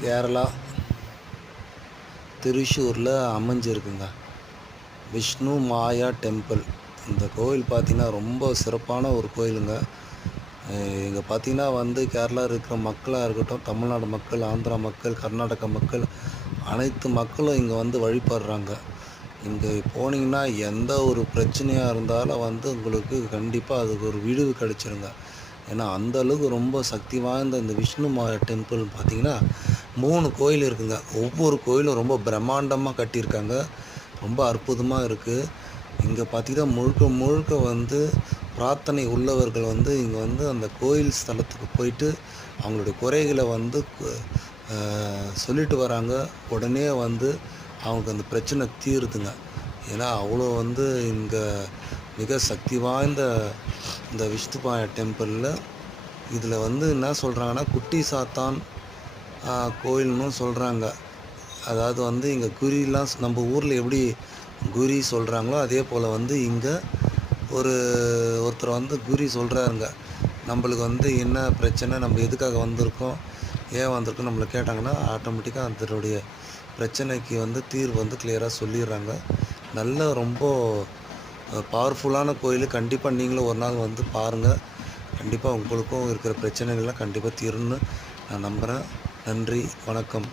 கேரளா திருச்சூரில் அமைஞ்சிருக்குங்க விஷ்ணு மாயா டெம்பிள். இந்த கோவில் பார்த்திங்கன்னா ரொம்ப சிறப்பான ஒரு கோயிலுங்க. இங்கே பார்த்திங்கன்னா கேரளா இருக்கிற மக்களாக இருக்கட்டும், தமிழ்நாடு மக்கள், ஆந்திரா மக்கள், கர்நாடகா மக்கள், அனைத்து மக்களும் இங்கே வழிபடுறாங்க. இங்கே போனீங்கன்னா எந்த ஒரு பிரச்சனையாக இருந்தாலும் உங்களுக்கு கண்டிப்பாக அதுக்கு ஒரு விடுவு கிடச்சிருங்க. ஏன்னா அந்தளவுக்கு ரொம்ப சக்தி வாய்ந்த இந்த விஷ்ணு மாயா டெம்பிள் பார்த்திங்கன்னா 3 கோயில் இருக்குங்க. ஒவ்வொரு கோயிலும் ரொம்ப பிரம்மாண்டமாக கட்டியிருக்காங்க. ரொம்ப அற்புதமாக இருக்குது. இங்கே பார்த்திங்கன்னா முழுக்க முழுக்க பிரார்த்தனை உள்ளவர்கள் இங்கே அந்த கோயில் ஸ்தலத்துக்கு போயிட்டு அவங்களுடைய குறைகளை சொல்லிட்டு வராங்க. உடனே அவங்களுக்கு அந்த பிரச்சனை தீருதுங்க. ஏன்னா அவ்வளோ இங்கே மிக சக்தி வாய்ந்த இந்த விஷ்ணு மாயா டெம்பிளில் இதில் என்ன சொல்கிறாங்கன்னா குட்டி சாத்தான் கோயில்னு சொல்கிறாங்க. அதாவது இங்கே குறிலாம் நம்ம ஊரில் எப்படி குறி சொல்கிறாங்களோ அதே போல் இங்கே ஒருத்தர் குறி சொல்கிறாருங்க. நம்மளுக்கு என்ன பிரச்சனை, நம்ம எதுக்காக வந்திருக்கோம், ஏன் வந்திருக்கோம் நம்மளை கேட்டாங்கன்னா ஆட்டோமேட்டிக்காக அதனுடைய பிரச்சனைக்கு தீர்வு கிளியராக சொல்லிடுறாங்க. நல்ல ரொம்ப பவர்ஃபுல்லான கோயில். கண்டிப்பாக நீங்களும் ஒரு நாள் பாருங்கள். கண்டிப்பாக உங்களுக்கும் இருக்கிற பிரச்சனைகள்லாம் கண்டிப்பாக தீரும்னு நான் நம்புகிறேன். நன்றி, வணக்கம்.